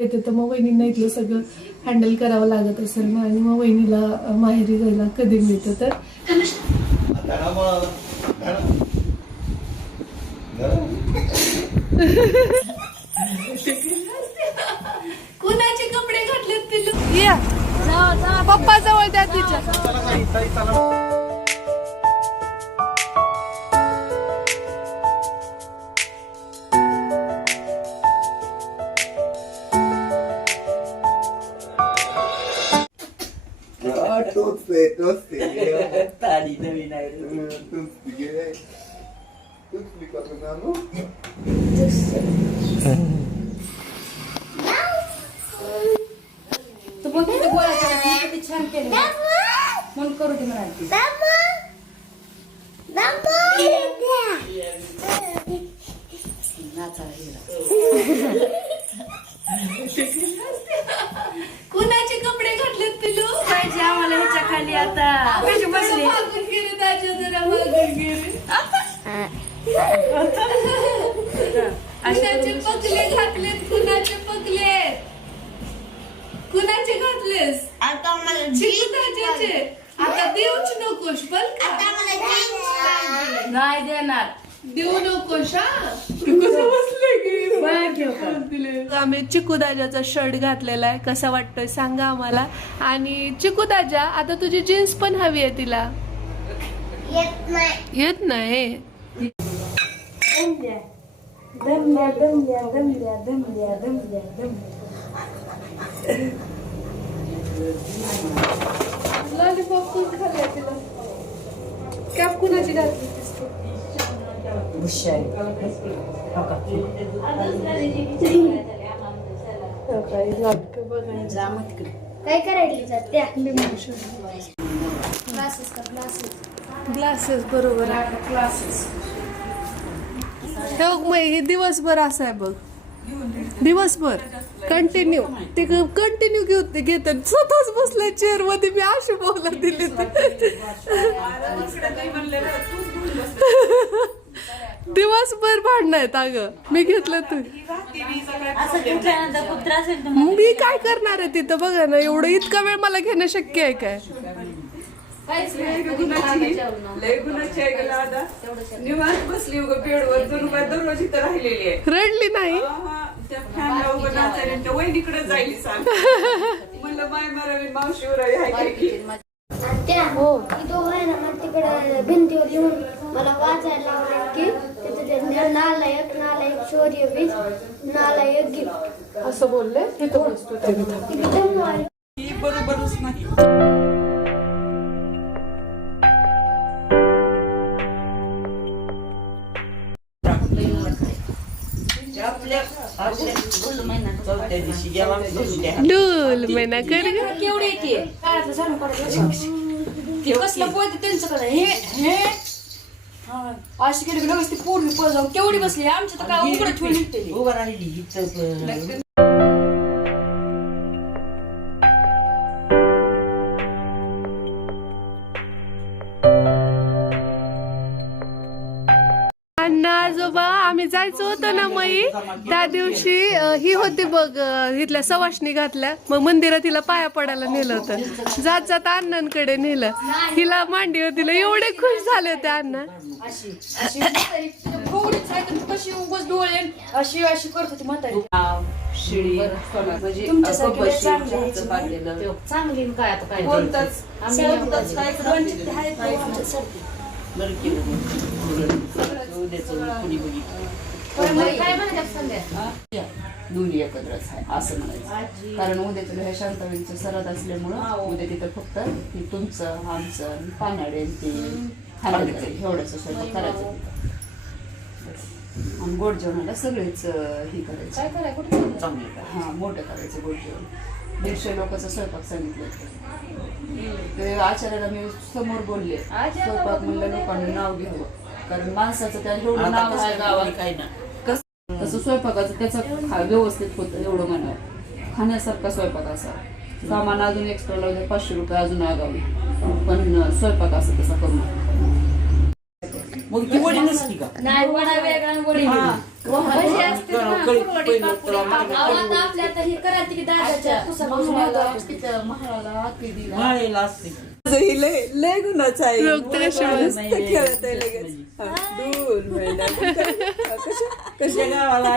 येते तर मग वहिनींना इथलं सगळं हँडल करावं लागत असेल ना आणि मग वहिनीला माहेरी जायला कधी मिळतं तर? कुणाचे कपडे घातलेत तिला या. पप्पा जवळ द्या तिच्या. Toste, toste. ताडी नवीन आहे Toste, che... Toste mi capitano? तू बघ किती गोळा केला मी किती छान केलं म्हणून करू दे म्हणाली कुणाचे कपडे घातलेत तिला पाहिजे आम्हाला ह्याच्या खाली आता कशी बसली. मागून गेले ताज्या जरा मागून गेले. कुणाचे पकले घातलेत कुणाचे पकले? कुणाचे घातलेस? आता मला आता देऊच नकोस पण का? आता मला नाही देणार. देऊ नकोस हा? तू कसं बसले? आम्ही चिकूदाजाचा शर्ट घातलेला आहे. कसा वाटतोय सांगा आम्हाला. आणि चिकूदाजा आता तुझी जीन्स पण हवी आहे तिला. येत नाही. लॉलीपॉप कोण खाल्लाय तिला? कॅप कुणाची घातली? बुशाई काय करायला जात्या क्लासेस का क्लासेस ग्लासेस बरोबर. क्लासेस मग हे दिवसभर असं आहे बघ. दिवसभर कंटिन्यू ते कंटिन्यू घेत घेत स्वतःच बसलाय चेअरमध्ये. मी अशी बोला दिली दिवसभर भांडणं आहेत अगं. मी घेतलं तू. असं तुमच्यानंतर खूप त्रास आहे मी काय करणार आहे तिथं? बघा ना एवढं इतका वेळ मला घेणं शक्य आहे काय? लय गुणाची आहे गेला आता निवांत बसली उगा बेडवर जणू काय दररोज इथं राहिलेली आहे. रडली नाही? आहा, त्या फॅनला उभं नाचायला त्या वहिनीकडे जायली सांग. म्हणलं माय मारावी मावशीवर आहे हाय की? त्या हो तो आहे ना मग तिकडे भिंतीवर लिहून मला वाचायला लावले की तिथे ते नालायक नालायक शौर्य बीज नालायक गिफ्ट. असं बोलले. ही बरोबरच नाही. डुल मैना कर ग. केवढी येते ते? कसलं बोलते त्यांच्याकडे? हे हा, अशी केली की लगेच ती पोरगी पळ जाऊन केवढी बसली? आमच्या तर काय उघडं ठेवून निघते उभं राहिली इथं जायचो होतो ना मई? त्या दिवशी ही होती बघ इथल्या सवाशणी घातल्या. मग मंदिरात तिला पाया पडायला नेलं होतं. जात जात अण्णांकडे नेलं. हिला मांडीवर दिलं एवढे खुश झाले होते अण्णा. अशी अशी करत होती म्हातारी. म्हणजे चांगली आता काय दोन्ही एकत्रच आहे असं म्हणायचं. कारण उद्या तुला ह्या शांताबाईंचं सरत असल्यामुळं उद्या तिथं फक्त हे तुमचं आमचं पानाडे ते एवढंच स्वयंपाक करायचं. आणि गोड जेवणाला सगळेच हे करायचं. काय कराय कुठे चाललंय? चांगली का हा मोठं करायचं गोड जेवण. दीडशे लोकांचा स्वयंपाक सांगितलं. ते आचार्याला मी समोर बोलले. स्वयंपाक म्हणलं लोकांनी नाव घ्यावं. कारण माणसाचं त्या एवढं नाव आहे गावात. काय ना. तसं स्वयंपाकाचं त्याचं खा व्यवस्थित होतं एवढं म्हणावं खाण्यासारखा स्वयंपाक असा सामान अजून एक्स्ट्रा लावले पाचशे रुपये अजून आगावी. पण स्वयंपाक असं तसा करू नका. मग ती वडी नसती का? नाही वडा वेगळा आणि वडी. वेगळी. भजी असते ना, कळी- कुरवडी, पहिलं पापडी, तुला पापडी. अहो, आता आपल्या आता हे करायचं की दादाच्या पुस्तकापासून महाळाला येतो. तिथं महाळाला आखी दिला. माळेला असते. लय लय गुन्हाचं आहे खेळत आहे लगेच हा, दोन महिना कशा गावाला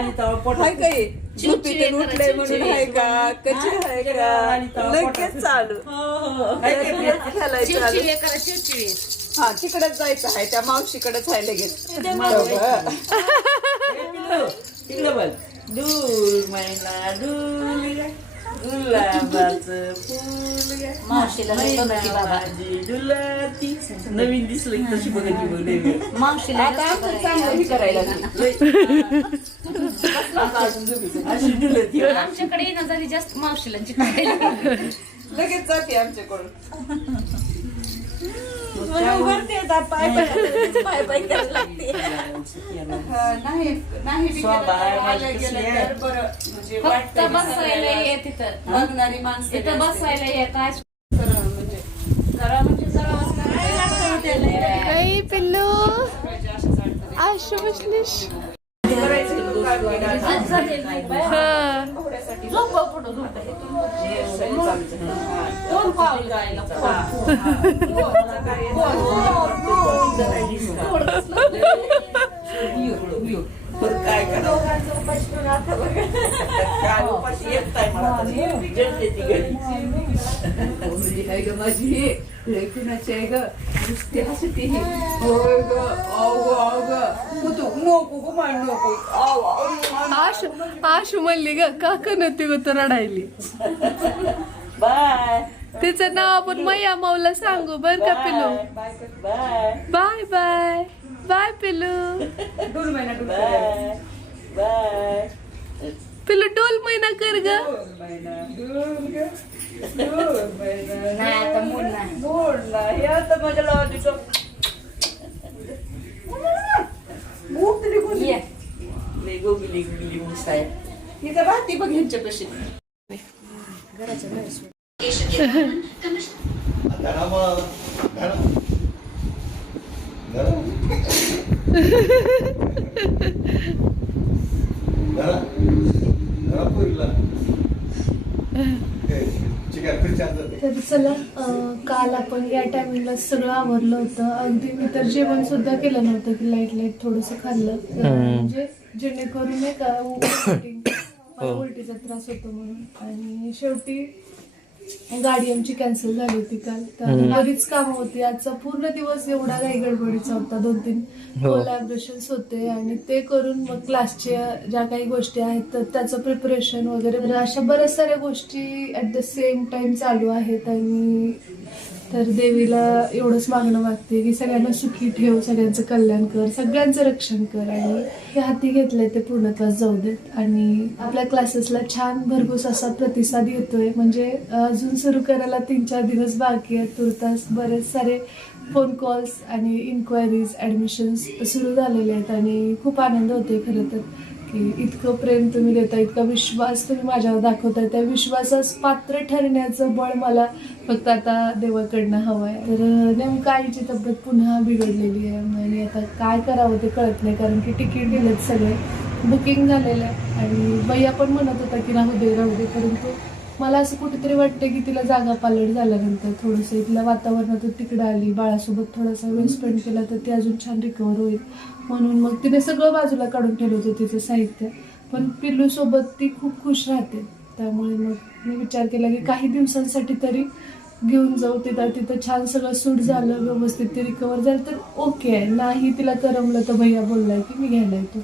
हाय काय झोपीतून उठलंय म्हणून हाय का कशी हाय का लगेच चालू? खेळायला चालू हा तिकडेच जायचं आहे त्या मावशीकडेच आहे लगेच हे बघ दूर महिना दूर गुलाबाचं फूल. मावशीला बाबा. माझी डुलाती. नवीन दिसलं की तशी बघायची बघ लय ग. मावशीला आता आमचं चांगलं हे करायला लागलं. अशी डुलती आमच्याकडे येणं झाली जास्त मावशीला लगेच जाते आमच्याकडून नाही. म्हणजे फक्त बसायला. ये तिथं. बघणारी माणसं तिथं. बसायला ये काय म्हणजे करा म्हणजे. आई पिल्लू. आशु बसलीस करायचं हे काम केलं. हा झोपा पुढं झोपा. कोण पावलं गायला? पण काय आहे ग माझी लय कुणाची आहे ग नुसती हसती. होय ग आव ग आव ग तू तू नको ग माय नको आव आव आशु आशु म्हणली ग का कनती ग तर रडायली. बाय तिचं नाव आपण मैया माऊला सांगू बर का पिल्लू? Bye bye bye bye bye पिल्लू बाय बाय पिल्लू डोल महिना कर ग. राहते बघ ह्यांच्यापाशी धरा मग धरा तर चला काल आपण या टायमिंगला सगळं आवरलं होतं. अगदी मी तर जेवण सुद्धा केलं नव्हतं की लाइट लाइट थोडंसं खाल्लं. म्हणजे जेणेकरून नाही का मला उलटीचा त्रास होतो म्हणून. आणि शेवटी गाडी आमची कॅन्सल झाली होती काल. तर बरीच कामं होती. आजचा पूर्ण दिवस एवढा काही गडबडीचा होता. दोन तीन कोलॅबरेशन्स होते आणि ते करून मग क्लासच्या ज्या काही गोष्टी आहेत तर त्याचं प्रिपरेशन वगैरे. तर अशा बऱ्याच साऱ्या गोष्टी ऍट द सेम टाइम चालू आहेत आणि तर देवीला एवढंच मागणं मागते की सगळ्यांना सुखी ठेव सगळ्यांचं कल्याण कर सगळ्यांचं रक्षण कर. आणि हे हाती घेतलंय ते पूर्णत्वास जाऊ देत. आणि आपल्या क्लासेसला छान भरघोस असा प्रतिसाद येतोय. म्हणजे अजून सुरू करायला तीन चार दिवस बाकी आहेत. तुर्तास बरेच सारे फोन कॉल्स आणि इन्क्वायरीज ॲडमिशन्स सुरू झालेले आहेत. आणि खूप आनंद होतोय खरं तर. की इतकं प्रेम तुम्ही देता इतका विश्वास तुम्ही माझ्यावर दाखवताय. त्या विश्वासास पात्र ठरण्याचं बळ मला फक्त आता देवाकडनं हवं आहे तर नेमकं आईची तब्येत पुन्हा बिघडलेली आहे. आणि आता काय करावं ते कळत नाही कारण की तिकीट दिलेत सगळे. बुकिंग झालेलं आहे. आणि भैया पण म्हणत होता की राहू दे राहू दे परंतु मला असं कुठेतरी वाटतं की तिला जागा पालट झाल्यानंतर थोडंसं इथल्या वातावरणातून तिकडे आली बाळासोबत थोडासा वेळ स्पेंड केला तर ती अजून छान रिकवर होईल. म्हणून मग तिने सगळं बाजूला काढून ठेवलं होतं तिचं साहित्य. पण पिल्लूसोबत ती खूप खुश राहते. त्यामुळे मग मी विचार केला की काही दिवसांसाठी तरी घेऊन जाऊ तिथं तिथं छान सगळं सूट झालं व्यवस्थित ते रिकवर झालं तर ओके आहे. नाही तिला करमलं तर भैया बोललाय की मी घ्यायला येतो.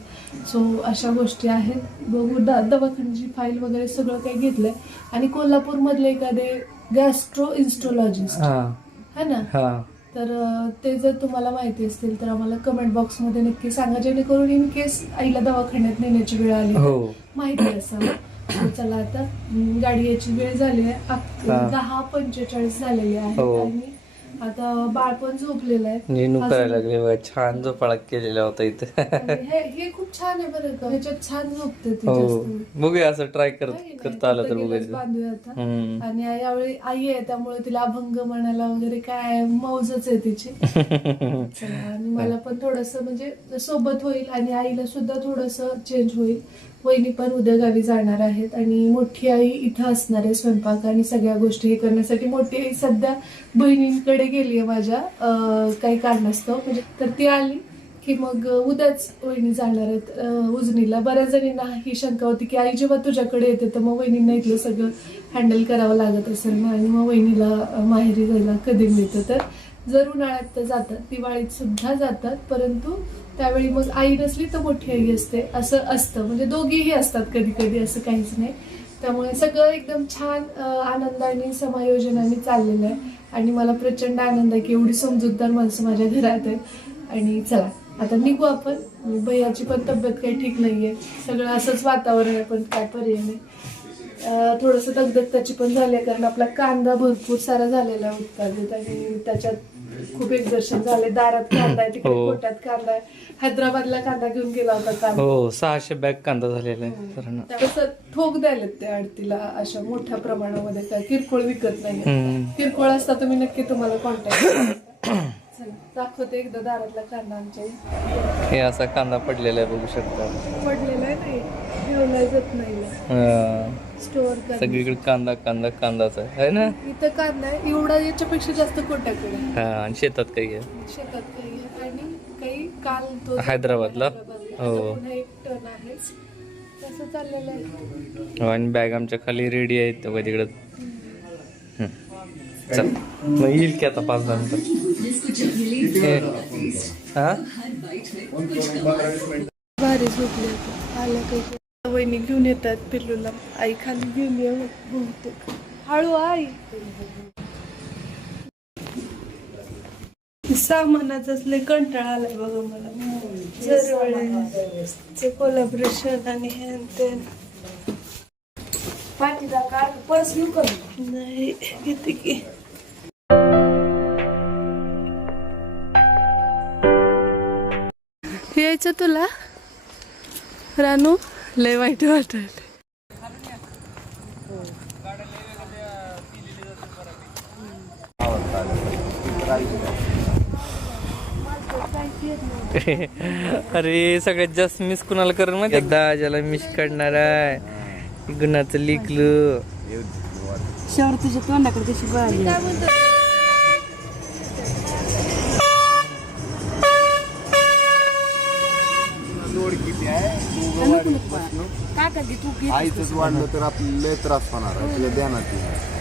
सो अशा गोष्टी आहेत. बघू द दवाखान्याची फाईल वगैरे सगळं काही घेतलंय. आणि कोल्हापूरमधले एखादे गॅस्ट्रो इन्स्ट्रोलॉजिस्ट है ना? हा. तर ते जर तुम्हाला माहिती असतील तर आम्हाला कमेंट बॉक्समध्ये नक्की सांगा. जेणेकरून इन केस आईला दवाखान्यात नेण्याची वेळ आली हो. माहिती असावं. चला आता गाडी याची वेळ झाली आहे. दहा पंचेचाळीस झालेली आहे हो. आता बाळ पण झोपलेलं आहे. करायला लागले छान झोपाळा केलेला होता इथे. हे खूप छान आहे बरं का ह्याच्यात छान झोपते हो. बघूया असं ट्राय करत करता आलं तर बघायचं. आणि यावेळी आई आहे त्यामुळे तिला अभंग म्हणायला वगैरे काय मौजच आहे तिची. आणि मला पण थोडस म्हणजे सोबत होईल आणि आईला सुद्धा थोडस चेंज होईल. वहिनी पण उद्या गावी जाणार आहेत आणि मोठी आई इथं असणार आहे स्वयंपाक आणि सगळ्या गोष्टी हे करण्यासाठी. मोठी आई सध्या बहिणींकडे गेली आहे माझ्या काही कारणास्तव. म्हणजे तर ती आली की मग उद्याच वहिनी जाणार आहेत उजनीला. बऱ्याच जणींना ही शंका होती की आई जेव्हा तुझ्याकडे येते तर मग वहिनींना इथलं सगळं हँडल करावं लागत असेल ना? आणि मग वहिनीला माहेरी जायला कधी मिळतं? तर जर उन्हाळ्यात तर जातात दिवाळीत सुद्धा जातात. परंतु त्यावेळी मग आई नसली तर मोठी आई असते. असं असतं. म्हणजे दोघेही असतात कधी कधी असं काहीच नाही. त्यामुळे सगळं एकदम छान आनंदाने समायोजनाने चाललेलं आहे. आणि मला प्रचंड आनंद आहे की एवढी समजूतदार माणसं माझ्या घरात आहेत. आणि चला आता निघू आपण. भैयाची पण तब्येत काही ठीक नाही आहे सगळं असंच वातावरण आहे पण काय पर्याय नाही. थोडंसं दगदगताची पण झाली आहे कारण आपला कांदा भरपूर सारा झालेला उत्पादित. आणि त्याच्यात खूप एक्झर्शन झाले. दारात कांदा हो. तिकडे हो. कांदा हैदराबादला कांदा घेऊन गेला होता कांदा हो सहाशे बॅग कांदा झालेला हो. आहे तसं ठोक द्यायला ते आरतीला अशा मोठ्या प्रमाणामध्ये काय किरकोळ विकत नाही किरकोळ असता तुम्ही नक्की तुम्हाला कॉन्टॅक्ट दाखवते एकदा दारातला कांदा आमच्या हे असा कांदा पडलेला आहे बघू शकता. पडलेला नाही ठेवला जात नाही. स्टोअर सगळीकडे कांदा कांदा कांदाच. आहे है ना? इथं कांदा आहे, एवढा याच्यापेक्षा जास्त कोटाकडे हा आणि शेतात काही आहे? शेतात काही आहे. आणि काही काल तो हैदराबादला? हो. हो. आणि बॅग आमच्या खाली रेडी आहेत. तेव्हा तिकडं. चल. मग येईल की आता पाच दहा मिनिटात हा. भारी झोपली आता. काही वहिनी घेऊन येतात पिल्लूला. आई खाली गेली बहुतेक. हळू आई. सामानाच लय कंटाळा आलाय बघा मला. कोलॅबरेशन आणि हे ते. नाही किती की. यायचं तुला? रानू? लय वाईट वाटत अरे सगळ्यात जास्त मिस कुणाला कर माहिती एकदा ज्याला मिस काढणार आहे. गुणाचं लिखलं शेवर तुझ्या तोंडाकडे कशी का आईच वाढलं तर आपले त्रास होणार आहे. तुला ध्यानात येईल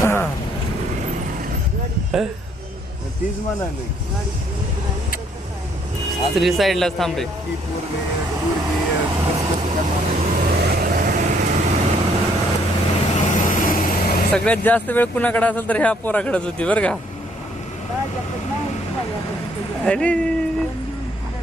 मग तीच म्हणाली. स्त्री साईडलाच थांब. रे सगळ्यात जास्त वेळ कुणाकडे असेल तर ह्या पोराकडेच होती बर का? अरे.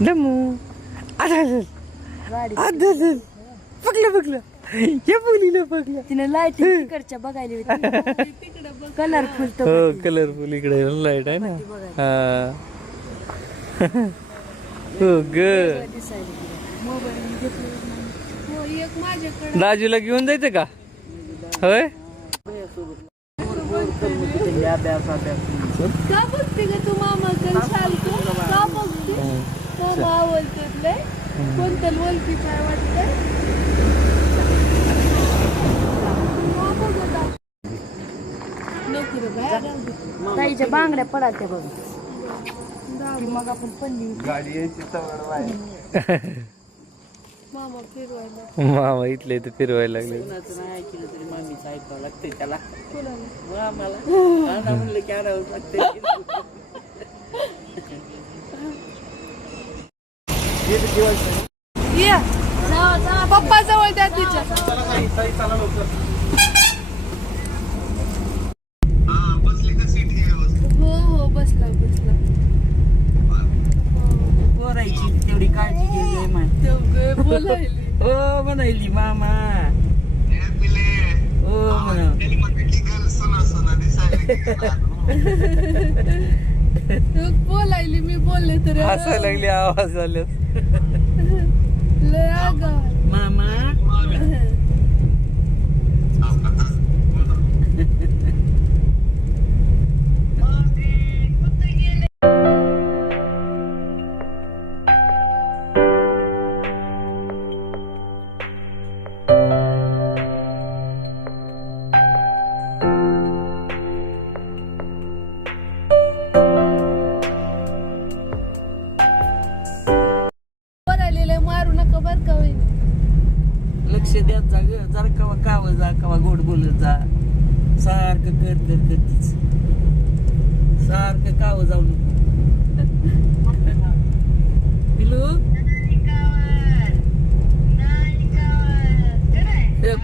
डमू आता आता पकलं पकलं हे बघलीला पकलं तिने लाइट तिकडच्या कलरफुल हो कलरफुल इकडे लाइट आहे ना. हा. हो ग. दाजूला घेऊन जायचं का? होय? बघते ग तू मामा? का बघते? कोणतं वाटतंय बांगड्या पडायच्या बघ. मग आपण गाडी मामा मामा इथले ते फिरवायला लागले. कुणाचं ऐकलं तरी ऐकावं लागते त्याला. मामाला. म्हणलं की आणावं लागतंय. या. पप्पा जवळ द्या तिच्या. हो हो बसला बसला पोरायची तेवढी काळजी माय बोलायली हो म्हणायली मामा. हो म्हणा बोलायली मी बोलले तर. हसायला लागली आवाज आले लय आगाव आहे.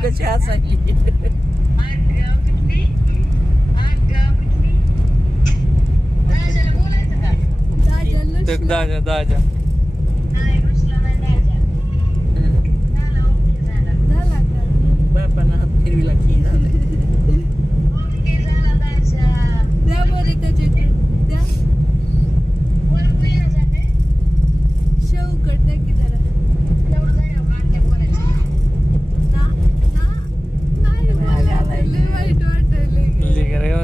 कशी असायची? दाजाला ते दाजा. दाजा बापानं फिरविला की झालं द्या बरे